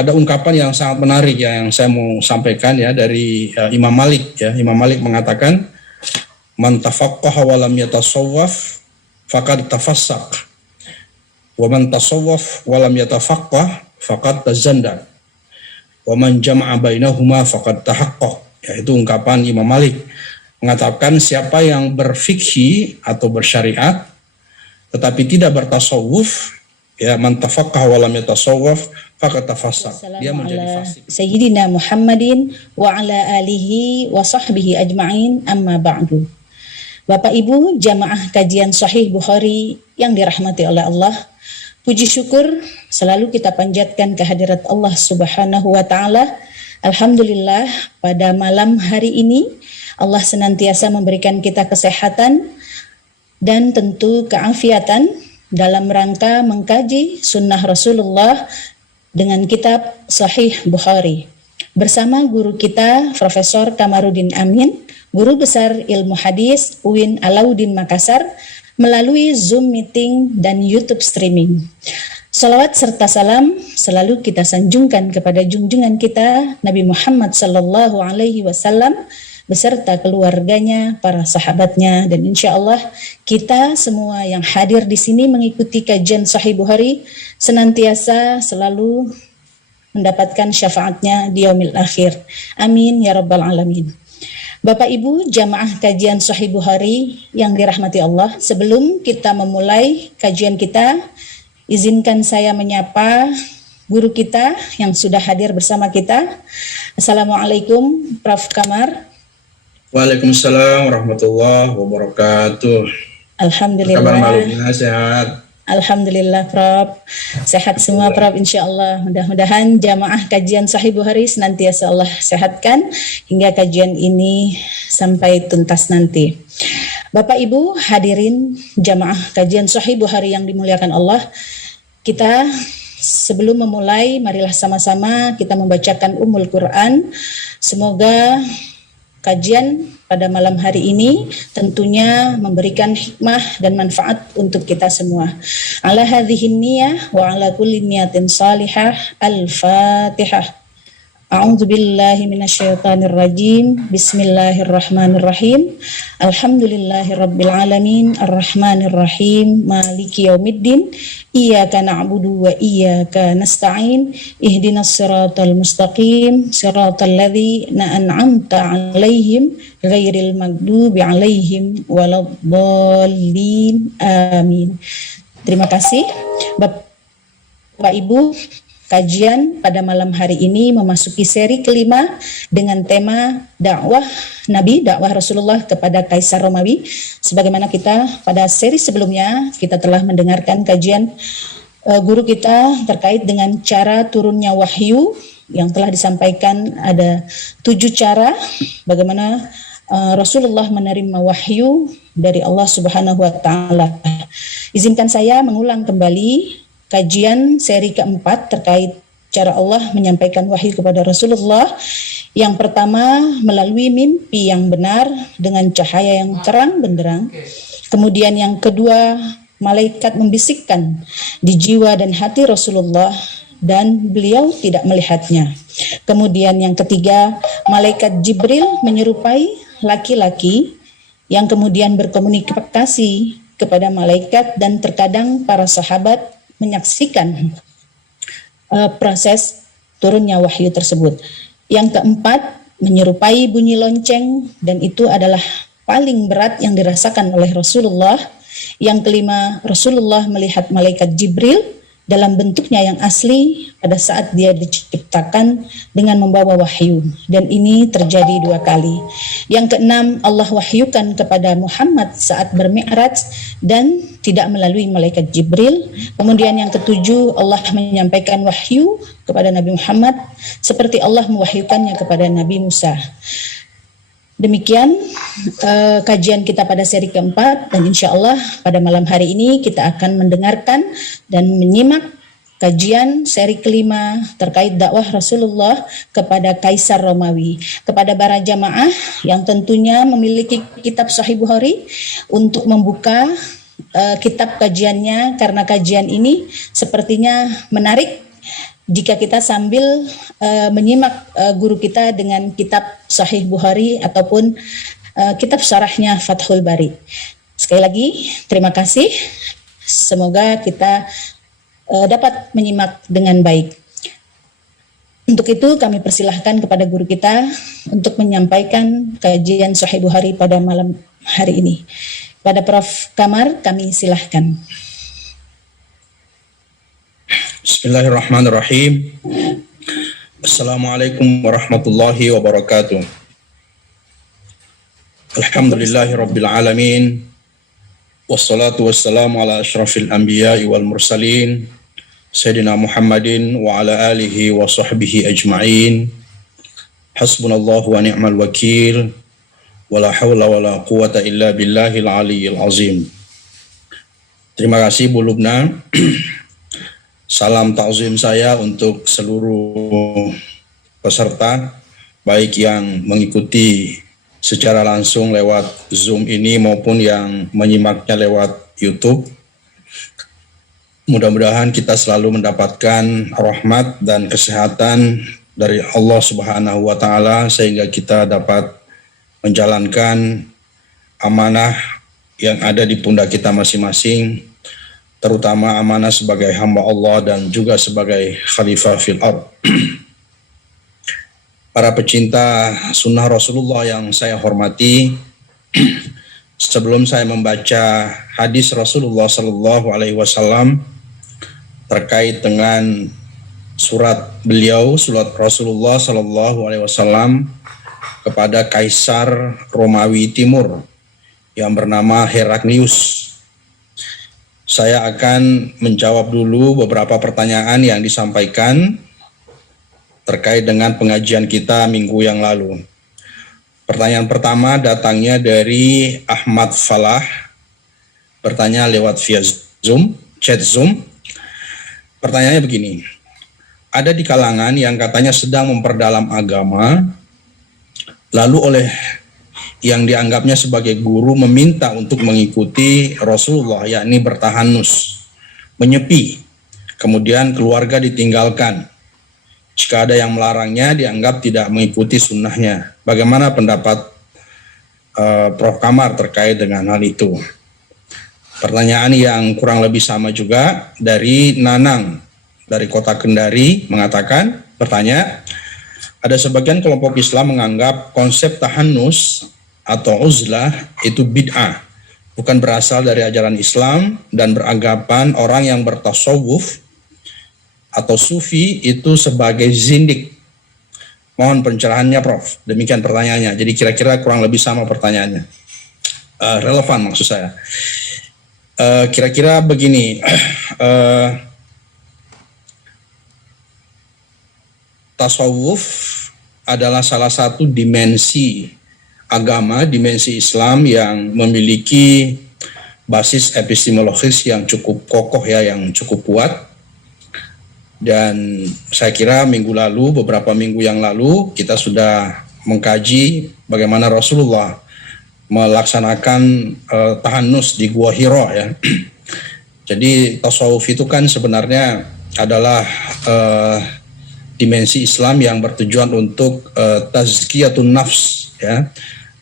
ada ungkapan yang sangat menarik yang saya mau sampaikan ya dari Imam Malik ya. Imam Malik mengatakan, man tafaqqaha wa lam yatasawwaf faqad tafassaq. Wa man tasawwaf wa lam yatafaqqah faqad tazandaq. Wa man jama'a bainahuma faqad tahaqqaq. Ya, itu ungkapan Imam Malik mengatakan siapa yang berfikih atau bersyariat tetapi tidak bertasawuf, ya, man tafaqqaha wa lam yatasawwaf faqad tafassaq. Dia menjadi fasik. Sayyidina Muhammadin wa ala alihi wa sahbihi ajma'in, amma ba'du. Bapak Ibu jamaah kajian Sahih Bukhari yang dirahmati oleh Allah, puji syukur selalu kita panjatkan kehadirat Allah Subhanahu wa taala. Alhamdulillah pada malam hari ini Allah senantiasa memberikan kita kesehatan dan tentu keafiatan dalam rangka mengkaji sunnah Rasulullah dengan kitab Sahih Bukhari bersama guru kita Profesor Kamarudin Amin, Guru Besar Ilmu Hadis UIN Alauddin Makassar, melalui Zoom meeting dan YouTube streaming. Salawat serta salam selalu kita sanjungkan kepada junjungan kita Nabi Muhammad sallallahu alaihi wasallam beserta keluarganya, para sahabatnya, dan insya Allah kita semua yang hadir di sini mengikuti kajian Sahih Bukhari senantiasa selalu mendapatkan syafaatnya di yaumil akhir. Amin ya rabbal alamin. Bapak Ibu jamaah kajian Sahih Bukhari yang dirahmati Allah, sebelum kita memulai kajian kita, izinkan saya menyapa guru kita yang sudah hadir bersama kita. Assalamualaikum Prof. Kamar. Waalaikumsalam warahmatullahi wabarakatuh. Alhamdulillah. Kabar malamnya sehat. Alhamdulillah Prof. Sehat semua Prof, insya Allah. Mudah-mudahan jamaah kajian Sahih Bukhari senantiasa Allah sehatkan hingga kajian ini sampai tuntas nanti. Bapak Ibu hadirin jamaah kajian Sahih Bukhari yang dimuliakan Allah, kita sebelum memulai marilah sama-sama kita membacakan Ummul Quran. Semoga kajian pada malam hari ini tentunya memberikan hikmah dan manfaat untuk kita semua. Ala hadhihin niyah wa ala kulli niyatin salihah. Al-Fatihah. A'udzu billahi minasyaitonir rajim. Bismillahirrahmanirrahim. Alhamdulillahirabbil alamin arrahmanir rahim maliki yaumiddin. Iyyaka na'budu wa iyyaka nasta'in. Ihdinas siratal mustaqim, siratal ladzina an'amta 'alaihim ghairil maghdubi 'alaihim waladdallin. Amin. Terima kasih Bapak Ibu. Kajian pada malam hari ini memasuki seri kelima dengan tema dakwah Nabi, dakwah Rasulullah kepada Kaisar Romawi. Sebagaimana kita pada seri sebelumnya kita telah mendengarkan kajian guru kita terkait dengan cara turunnya wahyu yang telah disampaikan ada 7 cara bagaimana Rasulullah menerima wahyu dari Allah Subhanahu wa taala. Izinkan saya mengulang kembali kajian seri keempat terkait cara Allah menyampaikan wahyu kepada Rasulullah. Yang pertama, melalui mimpi yang benar dengan cahaya yang terang benderang. Kemudian yang kedua, malaikat membisikkan di jiwa dan hati Rasulullah dan beliau tidak melihatnya. Kemudian yang ketiga, malaikat Jibril menyerupai laki-laki yang kemudian berkomunikasi kepada malaikat, dan terkadang para sahabat menyaksikan proses turunnya wahyu tersebut. Yang keempat, menyerupai bunyi lonceng, dan itu adalah paling berat yang dirasakan oleh Rasulullah. Yang kelima, Rasulullah melihat malaikat Jibril dalam bentuknya yang asli pada saat dia diciptakan dengan membawa wahyu, dan ini terjadi 2 kali. Yang keenam, Allah wahyukan kepada Muhammad saat bermi'raj dan tidak melalui malaikat Jibril. Kemudian yang ketujuh, Allah menyampaikan wahyu kepada Nabi Muhammad seperti Allah mewahyukannya kepada Nabi Musa. Demikian kajian kita pada seri keempat, dan insya Allah pada malam hari ini kita akan mendengarkan dan menyimak kajian seri kelima terkait dakwah Rasulullah kepada Kaisar Romawi. Kepada para jamaah yang tentunya memiliki kitab Sahih Bukhari untuk membuka kitab kajiannya, karena kajian ini sepertinya menarik jika kita sambil menyimak guru kita dengan kitab Sahih Bukhari ataupun kitab syarahnya Fathul Bari. Sekali lagi, terima kasih. Semoga kita dapat menyimak dengan baik. Untuk itu kami persilahkan kepada guru kita untuk menyampaikan kajian Sahih Bukhari pada malam hari ini. Pada Prof. Kamar kami silahkan. Bismillahirrahmanirrahim. Assalamualaikum warahmatullahi wabarakatuh. Alhamdulillahi rabbil alamin. Wassalatu wassalamu ala asyrafil anbiya'i wal mursalin. Sayyidina Muhammadin wa ala alihi wa sahbihi ajma'in. Hasbunallahu wa ni'mal wakil. Wa la hawla wa la quwata illa billahil aliyyil azim. Terima kasih Bu Lubna. Salam takzim saya untuk seluruh peserta, baik yang mengikuti secara langsung lewat Zoom ini maupun yang menyimaknya lewat YouTube. Mudah-mudahan kita selalu mendapatkan rahmat dan kesehatan dari Allah Subhanahu wa Ta'ala, sehingga kita dapat menjalankan amanah yang ada di pundak kita masing-masing, terutama amanah sebagai hamba Allah dan juga sebagai khalifah fil ard. Para pecinta sunnah Rasulullah yang saya hormati, sebelum saya membaca hadis Rasulullah Sallallahu Alaihi Wasallam terkait dengan surat Rasulullah Sallallahu Alaihi Wasallam kepada Kaisar Romawi Timur yang bernama Heraklius, saya akan menjawab dulu beberapa pertanyaan yang disampaikan terkait dengan pengajian kita minggu yang lalu. Pertanyaan pertama datangnya dari Ahmad Falah, bertanya lewat via Zoom, chat Zoom. Pertanyaannya begini, ada di kalangan yang katanya sedang memperdalam agama, lalu oleh yang dianggapnya sebagai guru meminta untuk mengikuti Rasulullah, yakni bertahanus, menyepi, kemudian keluarga ditinggalkan. Jika ada yang melarangnya, dianggap tidak mengikuti sunnahnya. Bagaimana pendapat Prof. Kamar terkait dengan hal itu? Pertanyaan yang kurang lebih sama juga dari Nanang dari Kota Kendari mengatakan, bertanya, ada sebagian kelompok Islam menganggap konsep tahannus atau uzlah itu bid'ah, bukan berasal dari ajaran Islam, dan beranggapan orang yang bertasawuf atau sufi itu sebagai zindik. Mohon pencerahannya Prof. Demikian pertanyaannya. Jadi kira-kira kurang lebih sama pertanyaannya. Relevan maksud saya. Kira-kira begini, tasawuf adalah salah satu dimensi agama, dimensi Islam yang memiliki basis epistemologis yang cukup kokoh ya, yang cukup kuat. Dan saya kira beberapa minggu yang lalu kita sudah mengkaji bagaimana Rasulullah melaksanakan tahannus di Gua Hiro ya. Jadi tasawuf itu kan sebenarnya adalah dimensi Islam yang bertujuan untuk tazkiyatun nafs ya.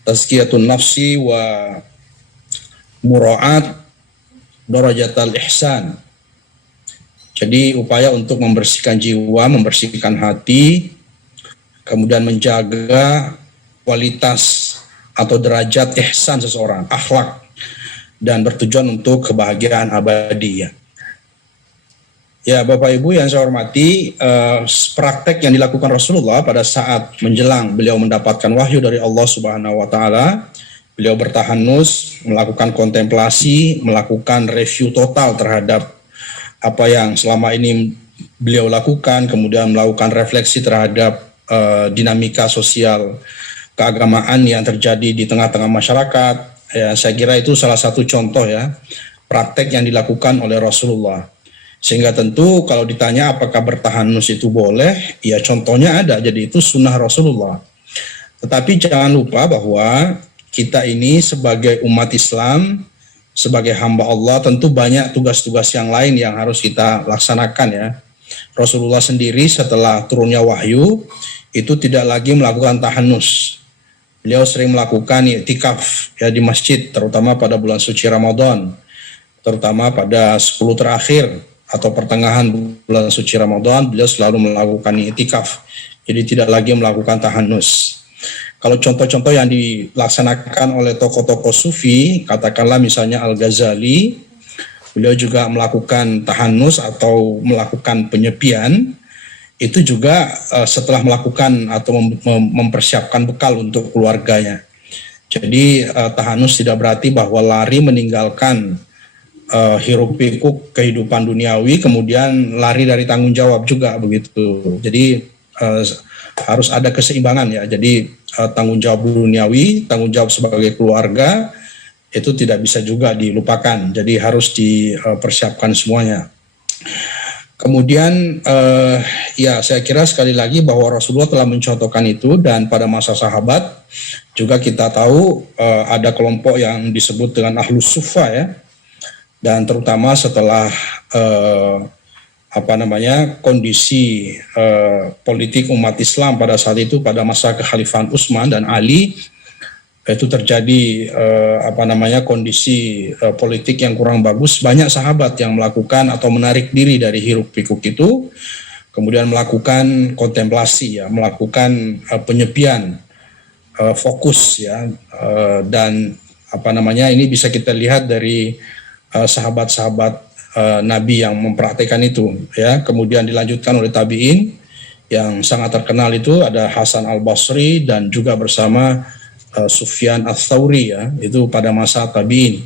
Tazkiyatun nafsi wa mura'at darajatal ihsan. Jadi upaya untuk membersihkan jiwa, membersihkan hati, kemudian menjaga kualitas atau derajat ihsan seseorang, akhlak, dan bertujuan untuk kebahagiaan abadi ya. Ya Bapak Ibu yang saya hormati, praktek yang dilakukan Rasulullah pada saat menjelang beliau mendapatkan wahyu dari Allah Subhanahu wa Ta'ala, beliau bertahanus, melakukan kontemplasi, melakukan review total terhadap apa yang selama ini beliau lakukan, kemudian melakukan refleksi terhadap dinamika sosial keagamaan yang terjadi di tengah-tengah masyarakat. Ya, saya kira itu salah satu contoh ya praktek yang dilakukan oleh Rasulullah. Sehingga tentu kalau ditanya apakah bertahanus itu boleh, ya contohnya ada, jadi itu sunnah Rasulullah. Tetapi jangan lupa bahwa kita ini sebagai umat Islam, sebagai hamba Allah, tentu banyak tugas-tugas yang lain yang harus kita laksanakan ya. Rasulullah sendiri setelah turunnya wahyu itu tidak lagi melakukan tahanus. Beliau sering melakukan i'tikaf ya di masjid, terutama pada bulan suci Ramadan, terutama pada 10 terakhir atau pertengahan bulan suci Ramadan, beliau selalu melakukan i'tikaf. Jadi tidak lagi melakukan tahanus. Kalau contoh-contoh yang dilaksanakan oleh tokoh-tokoh sufi, katakanlah misalnya Al-Ghazali, beliau juga melakukan tahanus atau melakukan penyepian, itu juga setelah melakukan atau mempersiapkan bekal untuk keluarganya. Jadi tahanus tidak berarti bahwa lari meninggalkan hiruk pikuk kehidupan duniawi, kemudian lari dari tanggung jawab juga begitu. Jadi harus ada keseimbangan ya. Jadi tanggung jawab duniawi, tanggung jawab sebagai keluarga itu tidak bisa juga dilupakan. Jadi harus dipersiapkan semuanya. Kemudian ya saya kira sekali lagi bahwa Rasulullah telah mencontohkan itu, dan pada masa sahabat juga kita tahu ada kelompok yang disebut dengan Ahlus Suffah ya, dan terutama setelah kondisi politik umat Islam pada saat itu, pada masa kekhalifahan Utsman dan Ali, itu terjadi kondisi politik yang kurang bagus. Banyak sahabat yang melakukan atau menarik diri dari hiruk pikuk itu, kemudian melakukan kontemplasi ya, melakukan penyepian, fokus ya, dan ini bisa kita lihat dari sahabat-sahabat Nabi yang mempraktekkan itu ya. Kemudian dilanjutkan oleh tabi'in yang sangat terkenal, itu ada Hasan al-Basri dan juga bersama Sufyan ats-Tsauri ya, itu pada masa tabi'in.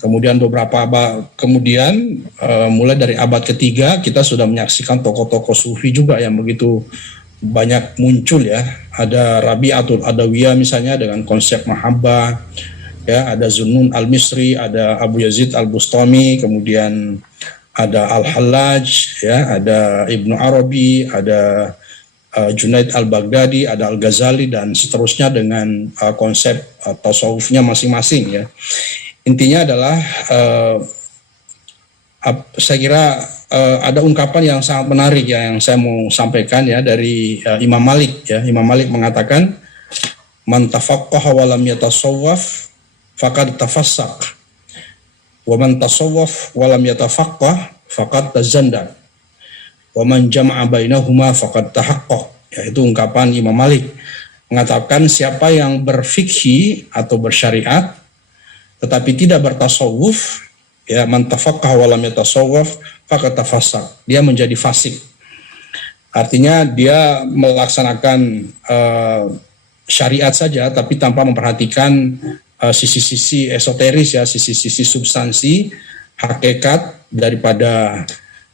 Kemudian beberapa abad kemudian, mulai dari abad ketiga kita sudah menyaksikan tokoh-tokoh sufi juga yang begitu banyak muncul ya. Ada Rabi'atul Adawiyah misalnya dengan konsep mahabbah ya, ada Zunnun al-Misri, ada Abu Yazid al-Bustami, kemudian ada Al-Hallaj ya, ada Ibnu Arabi, ada Junaid al-Baghdadi, ada Al-Ghazali, dan seterusnya dengan konsep tasawufnya masing-masing ya. Intinya adalah saya kira ada ungkapan yang sangat menarik ya yang saya mau sampaikan ya dari Imam Malik ya. Imam Malik mengatakan, man tafaqqaha wa lam yatasawwaf faqad tafassaq, wa man tasawwaf wa lam yatafaqqah faqad tazandaq, wa man jama'a bainahuma faqad tahaqqaq. Yaitu ungkapan Imam Malik, mengatakan siapa yang berfikih atau bersyariat tetapi tidak bertasawuf ya, man tafaqqaha wa lam yatasawwaf faqad tafassaq, dia menjadi fasik. Artinya dia melaksanakan syariat saja tapi tanpa memperhatikan sisi-sisi esoteris ya, sisi-sisi substansi hakikat daripada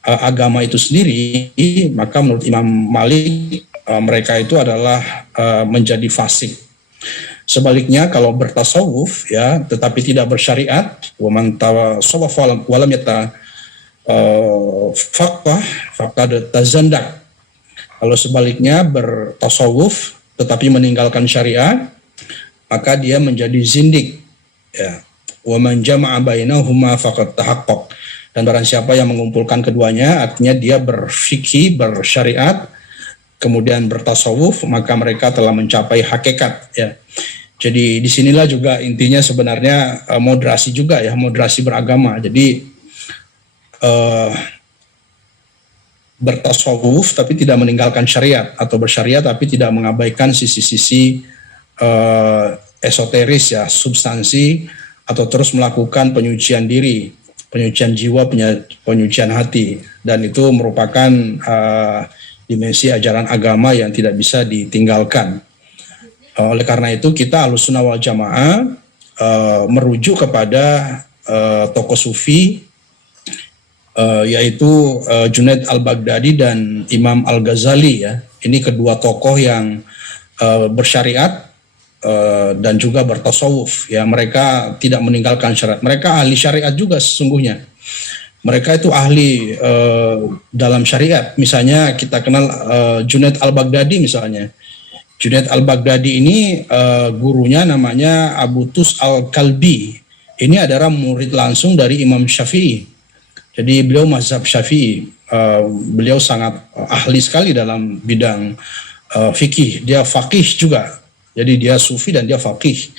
agama itu sendiri. Maka menurut Imam Malik mereka itu adalah menjadi fasik. Sebaliknya kalau bertasawuf ya tetapi tidak bersyariat, wa man tasawwaf wa lam yatafaqqah faqad tazandaq. Kalau sebaliknya bertasawuf tetapi meninggalkan syariat, maka dia menjadi zindik ya. Wa man jama'a bainahuma faqad tahaqqaq. Dan barang siapa yang mengumpulkan keduanya, artinya dia berfikih, bersyariat, kemudian bertasawuf, maka mereka telah mencapai hakikat ya. Jadi disinilah juga intinya sebenarnya moderasi juga ya, moderasi beragama. Jadi bertasawuf tapi tidak meninggalkan syariat, atau bersyariat tapi tidak mengabaikan sisi-sisi esoteris ya, substansi, atau terus melakukan penyucian diri, penyucian jiwa, penyucian hati, dan itu merupakan dimensi ajaran agama yang tidak bisa ditinggalkan. Oleh karena itu kita Ahlussunnah wal Jamaah merujuk kepada tokoh sufi yaitu Junaid al-Baghdadi dan Imam Al-Ghazali ya. Ini kedua tokoh yang bersyariat dan juga bertasawuf ya. Mereka tidak meninggalkan syariat, mereka ahli syariat juga sesungguhnya. Mereka itu ahli dalam syariat. Misalnya kita kenal Junaid al-Baghdadi misalnya. Junaid al-Baghdadi ini gurunya namanya Abu Tus al-Kalbi. Ini adalah murid langsung dari Imam Syafi'i. Jadi beliau mazhab Syafi'i. beliau sangat ahli sekali dalam bidang fikih. Dia faqih juga. Jadi dia sufi dan dia faqih,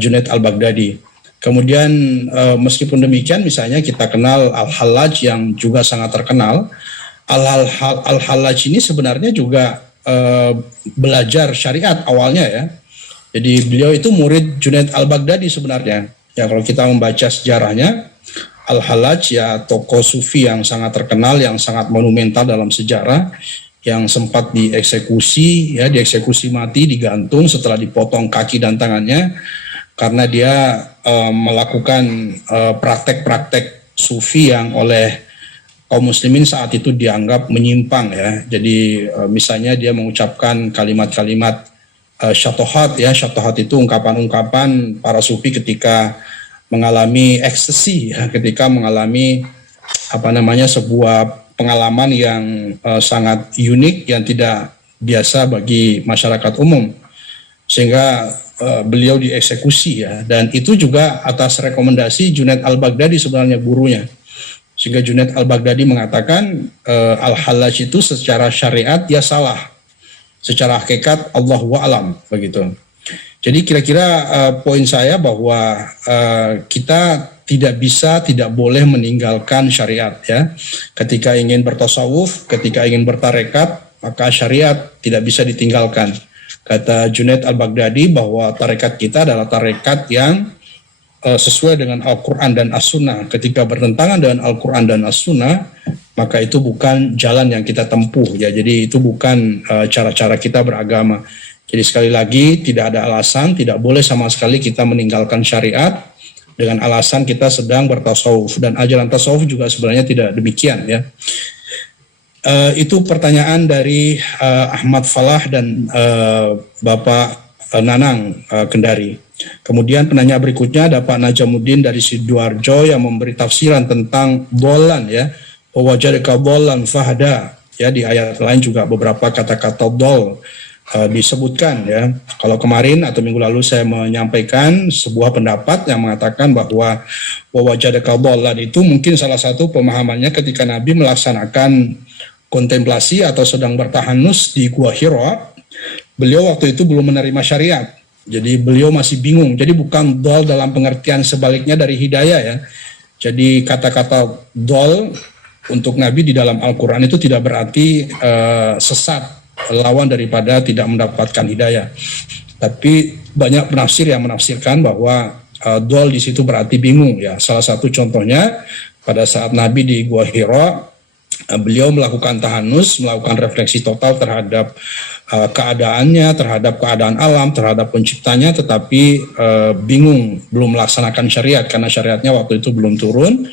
Junaid al-Baghdadi. Kemudian meskipun demikian misalnya kita kenal Al-Hallaj yang juga sangat terkenal. Al-Hallaj ini sebenarnya juga belajar syariat awalnya ya. Jadi beliau itu murid Junaid al-Baghdadi sebenarnya. Ya kalau kita membaca sejarahnya, Al-Hallaj ya tokoh sufi yang sangat terkenal, yang sangat monumental dalam sejarah, yang sempat dieksekusi, ya dieksekusi mati, digantung setelah dipotong kaki dan tangannya karena dia melakukan praktek-praktek sufi yang oleh kaum muslimin saat itu dianggap menyimpang ya. Jadi misalnya dia mengucapkan kalimat-kalimat syatohat ya. Syatohat itu ungkapan-ungkapan para sufi ketika mengalami ekstasi ya, ketika mengalami sebuah pengalaman yang sangat unik yang tidak biasa bagi masyarakat umum, sehingga beliau dieksekusi ya. Dan itu juga atas rekomendasi Junaid al-Baghdadi sebenarnya gurunya. Sehingga Junaid al-Baghdadi mengatakan Al-Hallaj itu secara syariat dia salah, secara hakikat Allahu a'lam begitu. Jadi kira-kira poin saya bahwa kita tidak boleh meninggalkan syariat ya. Ketika ingin bertasawuf, ketika ingin bertarekat, maka syariat tidak bisa ditinggalkan. Kata Junaid al-Baghdadi bahwa tarekat kita adalah tarekat yang sesuai dengan Al-Quran dan As-Sunnah. Ketika bertentangan dengan Al-Quran dan As-Sunnah, maka itu bukan jalan yang kita tempuh ya. Jadi itu bukan cara-cara kita beragama. Jadi sekali lagi tidak ada alasan, tidak boleh sama sekali kita meninggalkan syariat dengan alasan kita sedang bertasawuf, dan ajaran tasawuf juga sebenarnya tidak demikian ya. Itu pertanyaan dari Ahmad Falah dan Bapak Nanang Kendari. Kemudian penanya berikutnya ada Pak Najamuddin dari Sidoarjo yang memberi tafsiran tentang bolan ya. Wajadaka bolan fahda ya, di ayat lain juga beberapa kata-kata dol disebutkan ya. Kalau kemarin atau minggu lalu saya menyampaikan sebuah pendapat yang mengatakan bahwa wajadaka bolan itu mungkin salah satu pemahamannya ketika Nabi melaksanakan kontemplasi atau sedang bertahanus di Gua Hira. Beliau waktu itu belum menerima syariat. Jadi beliau masih bingung. Jadi bukan dol dalam pengertian sebaliknya dari hidayah ya. Jadi kata-kata dol untuk Nabi di dalam Al-Quran itu tidak berarti sesat, lawan daripada tidak mendapatkan hidayah. Tapi banyak penafsir yang menafsirkan bahwa dol di situ berarti bingung ya. Salah satu contohnya pada saat Nabi di Gua Hira, beliau melakukan tahanus, melakukan refleksi total terhadap keadaannya, terhadap keadaan alam, terhadap penciptanya, tetapi bingung, belum melaksanakan syariat karena syariatnya waktu itu belum turun,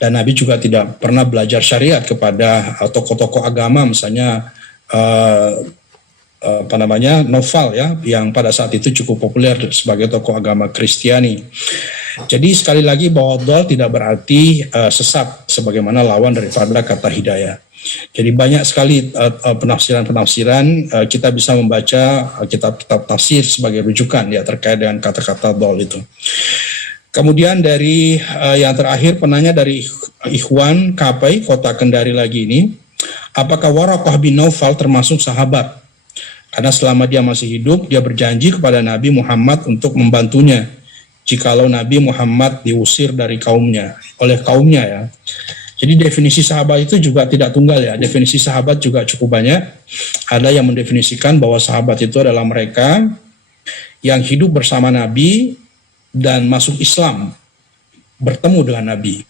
dan Nabi juga tidak pernah belajar syariat kepada tokoh-tokoh agama, misalnya Noval ya, yang pada saat itu cukup populer sebagai tokoh agama Kristiani. Jadi sekali lagi bahwa dol tidak berarti sesat sebagaimana lawan daripada kata hidayah. Jadi banyak sekali penafsiran-penafsiran, kita bisa membaca kitab-kitab tafsir sebagai rujukan ya terkait dengan kata-kata dol itu. Kemudian dari yang terakhir penanya dari Ikhwan Kapai Kota Kendari lagi ini, apakah Waraqah bin Naufal termasuk sahabat? Karena selama dia masih hidup dia berjanji kepada Nabi Muhammad untuk membantunya jikalau Nabi Muhammad diusir dari oleh kaumnya ya. Jadi definisi sahabat itu juga tidak tunggal ya. Definisi sahabat juga cukup banyak. Ada yang mendefinisikan bahwa sahabat itu adalah mereka yang hidup bersama Nabi dan masuk Islam, bertemu dengan Nabi.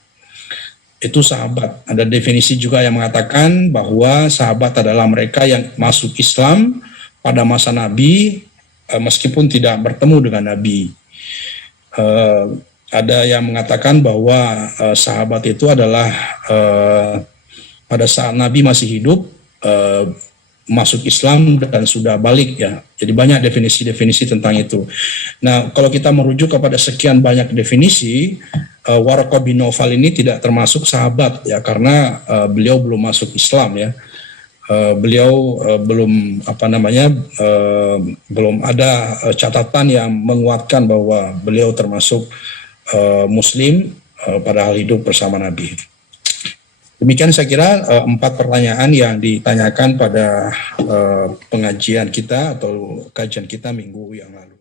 Itu sahabat. Ada definisi juga yang mengatakan bahwa sahabat adalah mereka yang masuk Islam pada masa Nabi meskipun tidak bertemu dengan Nabi. Ada yang mengatakan bahwa sahabat itu adalah pada saat Nabi masih hidup masuk Islam dan sudah balik ya. Jadi banyak definisi-definisi tentang itu. Nah, kalau kita merujuk kepada sekian banyak definisi, Waraqah bin Naufal ini tidak termasuk sahabat ya, karena beliau belum masuk Islam ya. Beliau belum ada catatan yang menguatkan bahwa beliau termasuk Muslim padahal hidup bersama Nabi. Demikian saya kira 4 pertanyaan yang ditanyakan pada pengajian kita atau kajian kita minggu yang lalu.